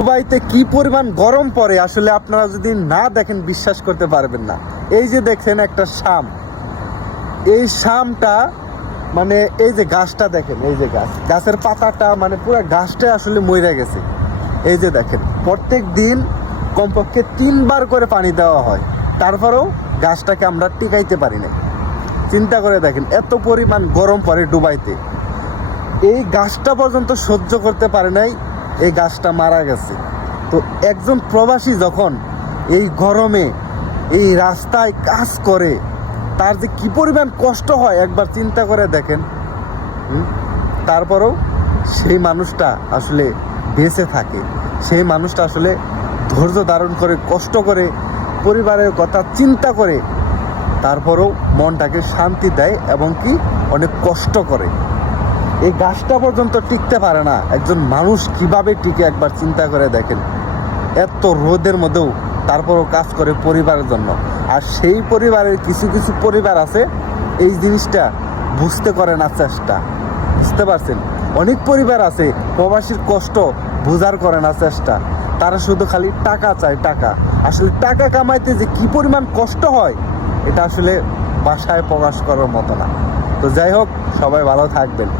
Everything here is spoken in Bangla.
দুবাইতে কি পরিমাণ গরম পড়ে আসলে আপনারা যদি না দেখেন বিশ্বাস করতে পারবেন না। এই যে দেখছেন একটা শাম, এই শামটা মানে এই যে গাছটা দেখেন, এই যে গাছের পাতাটা মানে পুরো গাছটা আসলে মরে গেছে। এই যে দেখেন প্রত্যেক দিন কমপক্ষে 3 বার করে পানি দেওয়া হয়, তারপরেও গাছটাকে আমরা টিকাইতে পারি না। চিন্তা করে দেখেন এত পরিমাণ গরম পড়ে দুবাইতে, এই গাছটা পর্যন্ত সহ্য করতে পারে নাই, এই গাছটা মারা গেছে। তো একজন প্রবাসী যখন এই গরমে এই রাস্তায় কাজ করে তার যে কী পরিমাণ কষ্ট হয় একবার চিন্তা করে দেখেন। তারপরেও সেই মানুষটা আসলে বেঁচে থাকে, সেই মানুষটা আসলে ধৈর্য ধারণ করে কষ্ট করে পরিবারের কথা চিন্তা করে তারপরেও মনটাকে শান্তি দেয় এবং কি অনেক কষ্ট করে। এই গাছটা পর্যন্ত টিকতে পারে না, একজন মানুষ কিভাবে টিকে একবার চিন্তা করে দেখেন। এত রোদের মধ্যেও তারপরও কাজ করে পরিবারের জন্য। আর সেই পরিবারের কিছু কিছু পরিবার আছে এই জিনিসটা বুঝতে করে না চেষ্টা, বুঝতে পারছেন? অনেক পরিবার আছে প্রবাসীর কষ্ট বোঝার করে না চেষ্টা, তারা শুধু খালি টাকা চায়, টাকা। আসলে টাকা কামাইতে যে কি পরিমাণ কষ্ট হয় এটা আসলে ভাষায় প্রকাশ করার মতো না। তো যাই হোক, সবাই ভালো থাকবেন।